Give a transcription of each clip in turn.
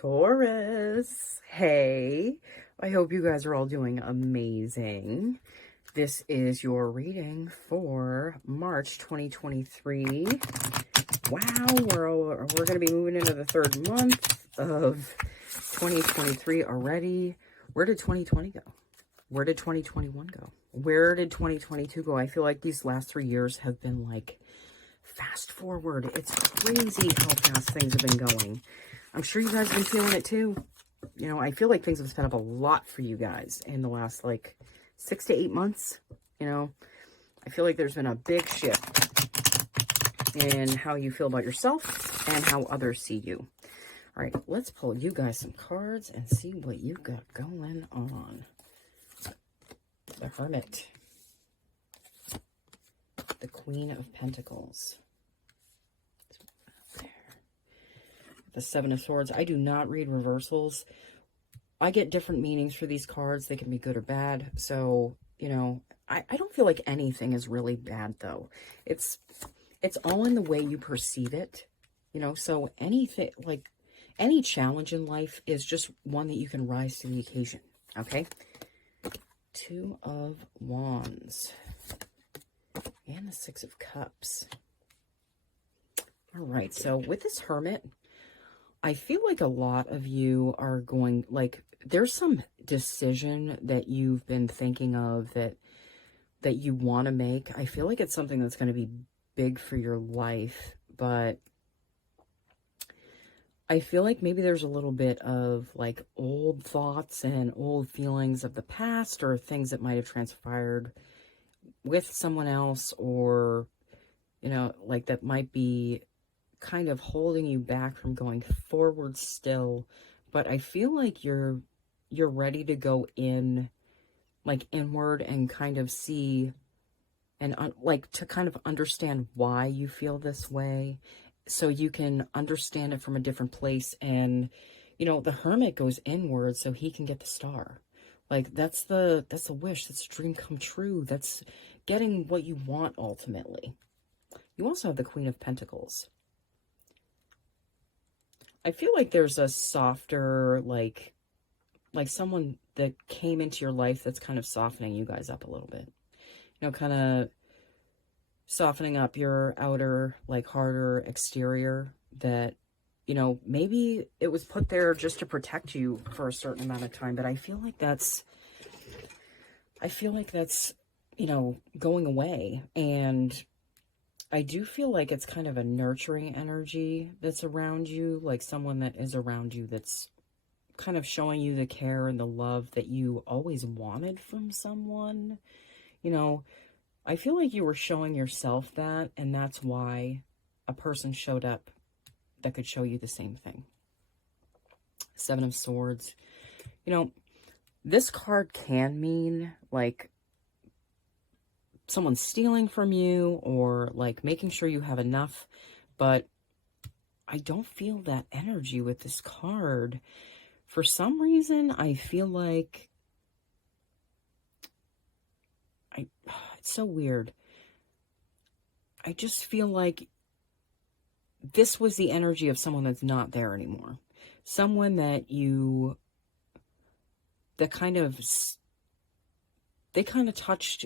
Taurus. Hey, I hope you guys are all doing amazing. This is your reading for March 2023. Wow, we're going to be moving into the third month of 2023 already. Where did 2020 go? Where did 2021 go? Where did 2022 go? I feel like these last 3 years have been like fast forward. It's crazy how fast things have been going. I'm sure you guys have been feeling it too. You know, I feel like things have sped up a lot for you guys in the last like 6 to 8 months. You know, I feel like there's been a big shift in how you feel about yourself and how others see you. All right, let's pull you guys some cards and see what you got going on. The Hermit. The Queen of Pentacles. There. The Seven of Swords. I do not read reversals. I get different meanings for these cards. They can be good or bad. So, you know, I don't feel like anything is really bad, though. It's all in the way you perceive it. You know, so anything, like, any challenge in life is just one that you can rise to the occasion. Okay? Two of Wands. And the Six of Cups. All right, so with this Hermit, I feel like a lot of you are going, like, there's some decision that you've been thinking of that you want to make. I feel like it's something that's going to be big for your life, but I feel like maybe there's a little bit of, like, old thoughts and old feelings of the past or things that might have transpired with someone else, or, you know, like that might be kind of holding you back from going forward still. But I feel like you're ready to go in, like, inward and kind of see and like to kind of understand why you feel this way, so you can understand it from a different place. And, you know, the Hermit goes inward so he can get the star. Like, that's a wish. That's a dream come true. That's getting what you want ultimately. You also have the Queen of Pentacles. I feel like there's a softer, like someone that came into your life that's kind of softening you guys up a little bit. You know, kind of softening up your outer, like, harder exterior that, you know, maybe it was put there just to protect you for a certain amount of time. But I feel like that's, you know, going away. And I do feel like it's kind of a nurturing energy that's around you, like someone that is around you that's kind of showing you the care and the love that you always wanted from someone. You know, I feel like you were showing yourself that, and that's why a person showed up that could show you the same thing. Seven of Swords. You know, this card can mean, like, someone stealing from you or, like, making sure you have enough, but I don't feel that energy with this card. For some reason, I feel like it's so weird. I just feel like this was the energy of someone that's not there anymore. Someone that they kind of touched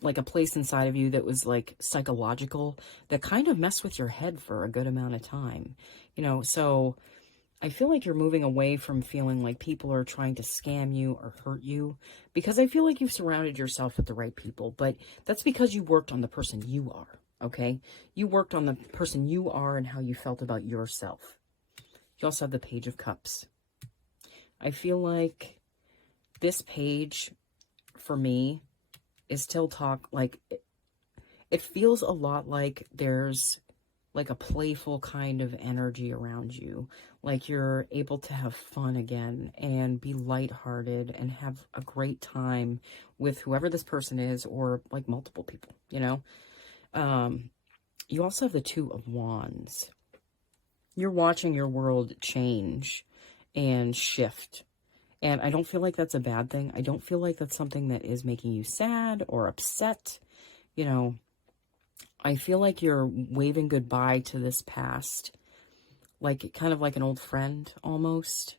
like a place inside of you that was, like, psychological, that kind of messed with your head for a good amount of time. You know, so I feel like you're moving away from feeling like people are trying to scam you or hurt you, because I feel like you've surrounded yourself with the right people. But that's because you worked on the person you are, okay? You worked on the person you are and how you felt about yourself. You also have the Page of Cups. I feel like this page, for me, is still like, it feels a lot like there's, like, a playful kind of energy around you. Like, you're able to have fun again and be lighthearted and have a great time with whoever this person is, or, like, multiple people, you know? You also have the Two of Wands. You're watching your world change and shift. And I don't feel like that's a bad thing. I don't feel like that's something that is making you sad or upset. You know, I feel like you're waving goodbye to this past like kind of like an old friend almost.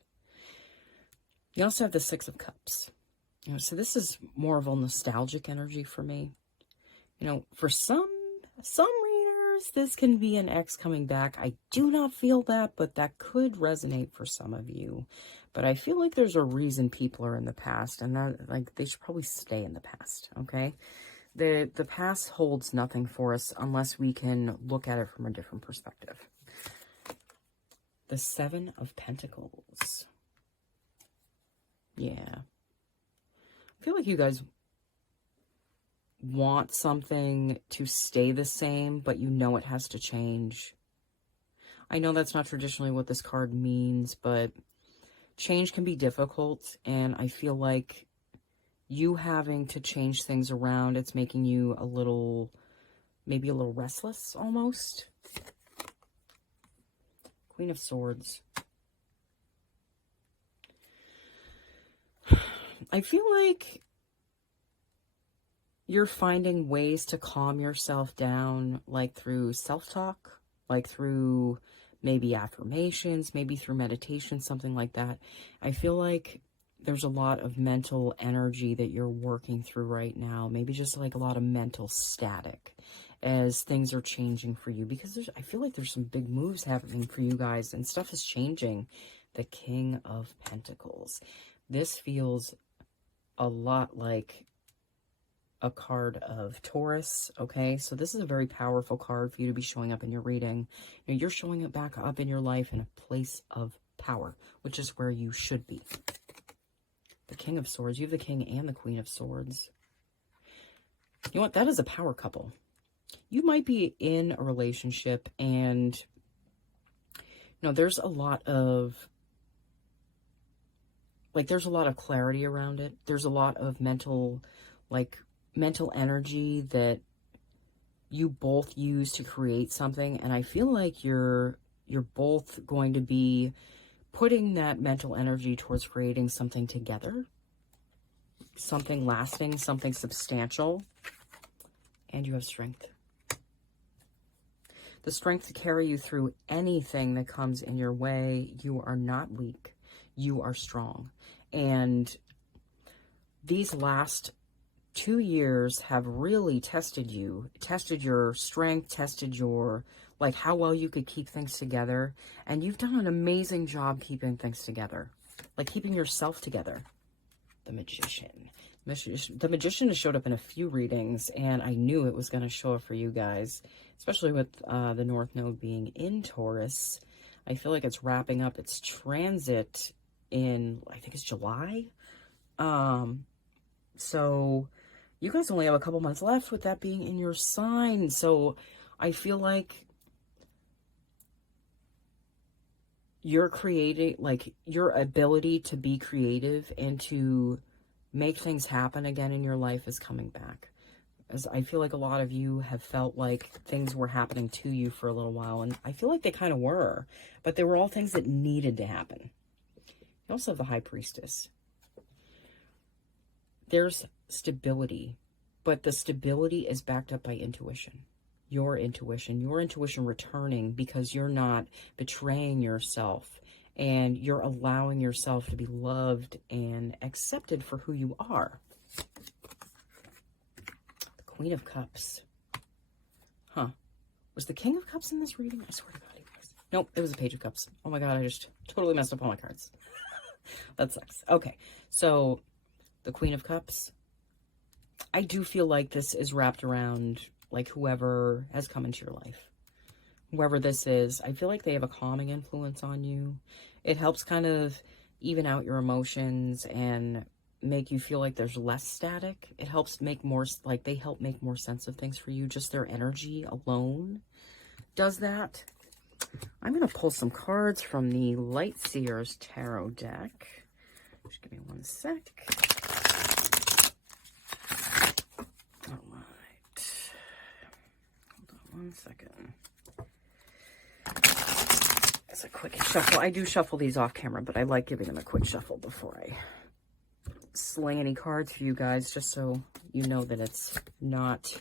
You also have the Six of Cups. You know, so this is more of a nostalgic energy for me. You know, for some readers, this can be an ex coming back. I do not feel that, but that could resonate for some of you. But I feel like there's a reason people are in the past, and that, like, they should probably stay in the past, okay? The past holds nothing for us unless we can look at it from a different perspective. The Seven of Pentacles. Yeah. I feel like you guys want something to stay the same, but you know it has to change. I know that's not traditionally what this card means, but change can be difficult, and I feel like you having to change things around, it's making you a little, maybe a little restless almost. Queen of Swords. I feel like you're finding ways to calm yourself down, like through self-talk, like through maybe affirmations, maybe through meditation, something like that. I feel like there's a lot of mental energy that you're working through right now. Maybe just like a lot of mental static as things are changing for you. Because I feel like there's some big moves happening for you guys and stuff is changing. The King of Pentacles. This feels a lot like a card of Taurus, okay? So this is a very powerful card for you to be showing up in your reading. You know, you're showing it back up in your life in a place of power, which is where you should be. The King of Swords. You have the King and the Queen of Swords. You know what? That is a power couple. You might be in a relationship and, you know, there's a lot of, like, there's a lot of clarity around it. There's a lot of mental energy that you both use to create something. And I feel like you're both going to be putting that mental energy towards creating something together, something lasting, something substantial. And you have strength. The strength to carry you through anything that comes in your way. You are not weak. You are strong. And these last 2 years have really tested you, tested your strength, tested your, like, how well you could keep things together. And you've done an amazing job keeping things together, like keeping yourself together. The Magician. The Magician has showed up in a few readings, and I knew it was going to show up for you guys, especially with the North Node being in Taurus. I feel like it's wrapping up its transit in, I think it's July. So you guys only have a couple months left with that being in your sign. So I feel like you're creating, like, your ability to be creative and to make things happen again in your life is coming back. As I feel like a lot of you have felt like things were happening to you for a little while, and I feel like they kind of were, but they were all things that needed to happen. You also have the High Priestess. There's stability, but the stability is backed up by intuition. Your intuition returning because you're not betraying yourself and you're allowing yourself to be loved and accepted for who you are. The Queen of Cups. Huh. Was the King of Cups in this reading? I swear to God, you guys. Nope, it was a Page of Cups. Oh my God, I just totally messed up all my cards. That sucks. Okay, so the Queen of Cups. I do feel like this is wrapped around, like, whoever has come into your life. Whoever this is, I feel like they have a calming influence on you. It helps kind of even out your emotions and make you feel like there's less static. It helps make more, like, they help make more sense of things for you. Just their energy alone does that. I'm going to pull some cards from the Light Seers Tarot deck. Just give me one sec. All right. Hold on one second. It's a quick shuffle. I do shuffle these off camera, but I like giving them a quick shuffle before I sling any cards for you guys, just so you know that it's not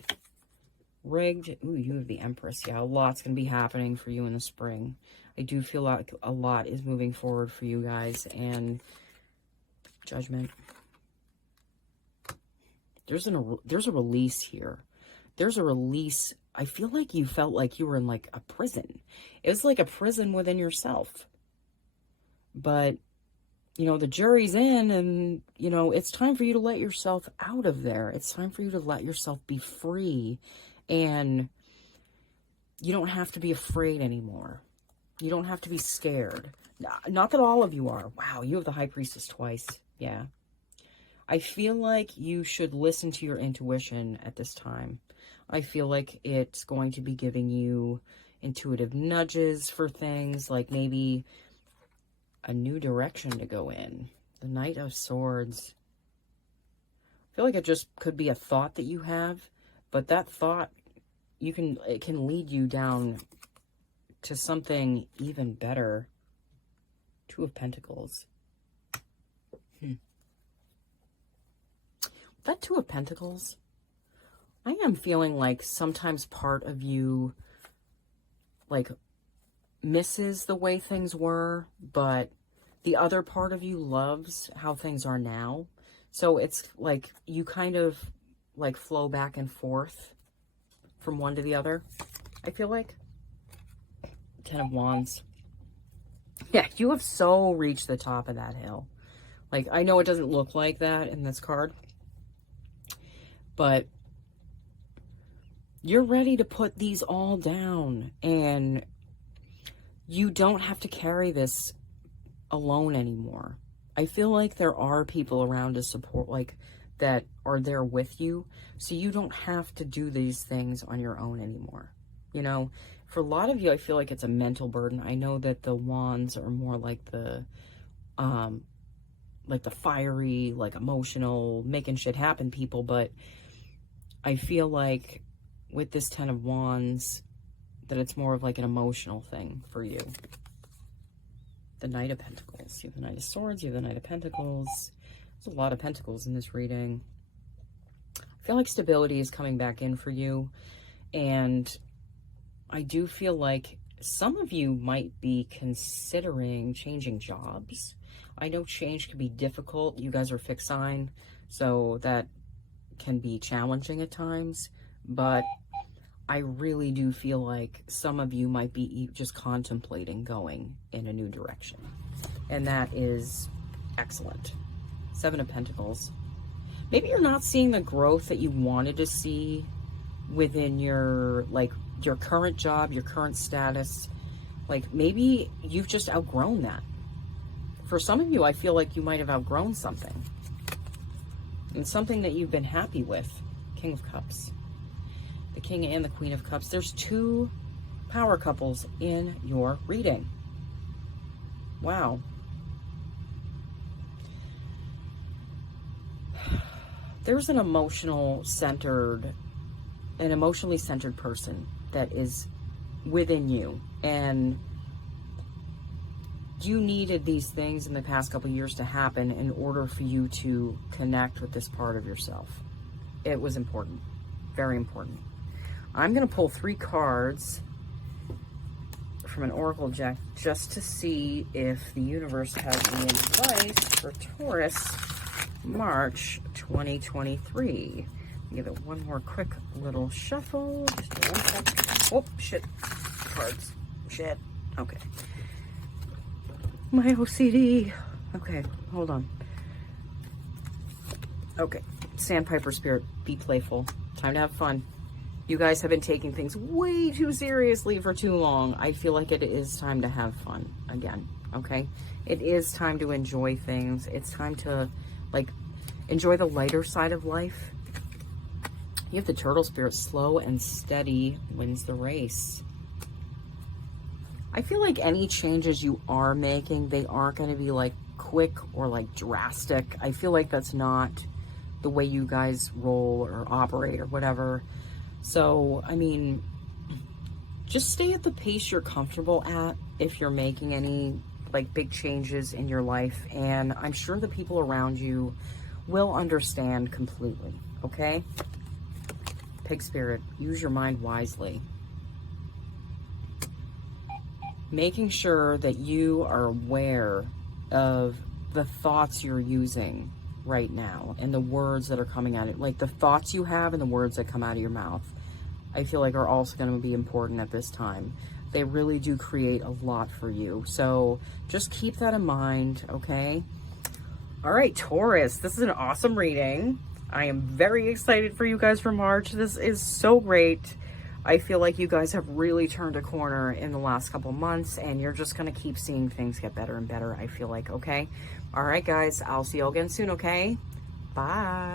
Rigged. Ooh, you have the Empress. Yeah, a lot's going to be happening for you in the spring. I do feel like a lot is moving forward for you guys. And Judgment. There's a release here. There's a release. I feel like you felt like you were in like a prison. It was like a prison within yourself. But, you know, the jury's in, and, you know, it's time for you to let yourself out of there. It's time for you to let yourself be free. And you don't have to be afraid anymore. You don't have to be scared. Not that all of you are. Wow, you have the High Priestess twice. Yeah. I feel like you should listen to your intuition at this time. I feel like it's going to be giving you intuitive nudges for things, like maybe a new direction to go in. The Knight of Swords. I feel like it just could be a thought that you have, but that thought, it can lead you down to something even better. Two of Pentacles. That Two of Pentacles, I am feeling like sometimes part of you, like, misses the way things were, but the other part of you loves how things are now. So it's like you kind of, like, flow back and forth from one to the other, I feel like. Ten of Wands. Yeah, you have so reached the top of that hill. Like, I know it doesn't look like that in this card, but you're ready to put these all down, and you don't have to carry this alone anymore. I feel like there are people around to support, like, that are there with you, so you don't have to do these things on your own anymore. You know, for a lot of you, I feel like it's a mental burden. I know that the Wands are more like the fiery, like, emotional, making shit happen people, but I feel like with this Ten of Wands that it's more of like an emotional thing for you. The Knight of Pentacles. You have the Knight of Swords, you have the Knight of Pentacles. There's a lot of Pentacles in this reading. I feel like stability is coming back in for you, and I do feel like some of you might be considering changing jobs. I know change can be difficult. You guys are fixed sign, so that can be challenging at times, but I really do feel like some of you might be just contemplating going in a new direction, and that is excellent. Seven of Pentacles. Maybe you're not seeing the growth that you wanted to see within your, like, your current job, your current status. Like, maybe you've just outgrown that. For some of you, I feel like you might have outgrown something, and something that you've been happy with. King of Cups. The King and the Queen of Cups. There's two power couples in your reading. Wow. There's an emotionally centered person that is within you, and you needed these things in the past couple of years to happen in order for you to connect with this part of yourself. It was important, very important. I'm going to pull 3 cards from an oracle deck just to see if the universe has any advice for Taurus March 2023. Give it one more quick little shuffle. Just one second. Oh, shit. Cards. Shit. Okay. My OCD. Okay, hold on. Okay. Sandpiper Spirit, be playful. Time to have fun. You guys have been taking things way too seriously for too long. I feel like it is time to have fun again, okay? It is time to enjoy things. It's time to, like, enjoy the lighter side of life. You have the Turtle Spirit. Slow and steady wins the race. I feel like any changes you are making, they aren't going to be, like, quick or, like, drastic. I feel like that's not the way you guys roll or operate or whatever. So, I mean, just stay at the pace you're comfortable at if you're making any, like, big changes in your life. And I'm sure the people around you will understand completely, okay? Pig spirit, use your mind wisely. Making sure that you are aware of the thoughts you're using right now and the words that are coming out of it. Like the thoughts you have and the words that come out of your mouth, I feel like are also going to be important at this time. They really do create a lot for you. So just keep that in mind, okay? All right, Taurus, this is an awesome reading. I am very excited for you guys for March. This is so great. I feel like you guys have really turned a corner in the last couple months, and you're just going to keep seeing things get better and better, I feel like, okay? All right, guys, I'll see you all again soon, okay? Bye.